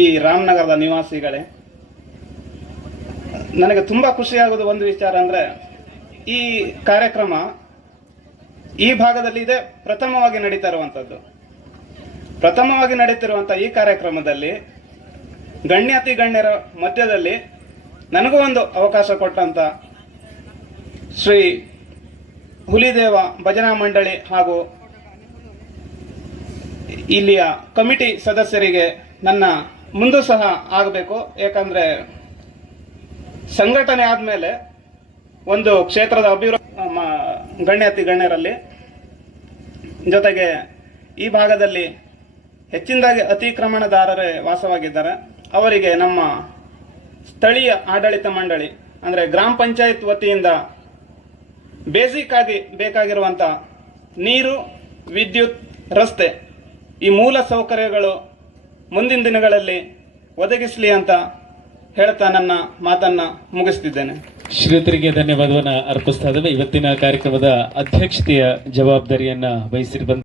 ಈ ರಾಮನಗರದ ನಿವಾಸಿಗಳೇ, ನನಗೆ ತುಂಬ ಖುಷಿಯಾಗೋದು ಒಂದು ವಿಚಾರ ಅಂದರೆ, ಈ ಕಾರ್ಯಕ್ರಮ ಈ ಭಾಗದಲ್ಲಿ ಇದೆ ಪ್ರಥಮವಾಗಿ ನಡೀತಾ ಇರುವಂಥದ್ದು. ಪ್ರಥಮವಾಗಿ ನಡೀತಿರುವಂಥ ಈ ಕಾರ್ಯಕ್ರಮದಲ್ಲಿ ಗಣ್ಯಾತಿ ಗಣ್ಯರ ಮಧ್ಯದಲ್ಲಿ ನನಗೂ ಒಂದು ಅವಕಾಶ ಕೊಟ್ಟಂತ ಶ್ರೀ ಹುಲಿದೇವ ಭಜನಾ ಮಂಡಳಿ ಹಾಗೂ ಇಲ್ಲಿಯ ಕಮಿಟಿ ಸದಸ್ಯರಿಗೆ ನನ್ನ ಮುಂದೂ ಸಹ ಆಗಬೇಕು. ಯಾಕಂದರೆ ಸಂಘಟನೆ ಆದಮೇಲೆ ಒಂದು ಕ್ಷೇತ್ರದ ಅಭಿವೃದ್ಧಿ ಗಣ್ಯಾತಿ ಗಣ್ಯರಲ್ಲಿ, ಜೊತೆಗೆ ಈ ಭಾಗದಲ್ಲಿ ಹೆಚ್ಚಿನದಾಗಿ ಅತಿಕ್ರಮಣದಾರರೇ ವಾಸವಾಗಿದ್ದಾರೆ. ಅವರಿಗೆ ನಮ್ಮ ಸ್ಥಳೀಯ ಆಡಳಿತ ಮಂಡಳಿ ಅಂದರೆ ಗ್ರಾಮ ಪಂಚಾಯತ್ ವತಿಯಿಂದ ಬೇಸಿಕ್ ಆಗಿ ಬೇಕಾಗಿರುವಂಥ ನೀರು, ವಿದ್ಯುತ್, ರಸ್ತೆ ಈ ಮೂಲ ಸೌಕರ್ಯಗಳು ಮುಂದಿನ ದಿನಗಳಲ್ಲಿ ಒದಗಿಸಲಿ ಅಂತ ಹೇಳ್ತಾ ನನ್ನ ಮಾತನ್ನ ಮುಗಿಸ್ತಿದ್ದೇನೆ. ಶ್ರೀಯುತರಿಗೆ ಧನ್ಯವಾದವನ್ನು ಅರ್ಪಿಸ್ತಾ ಇದ್ದೇವೆ. ಇವತ್ತಿನ ಕಾರ್ಯಕ್ರಮದ ಅಧ್ಯಕ್ಷತೆಯ ಜವಾಬ್ದಾರಿಯನ್ನ ವಹಿಸಿರುವಂತ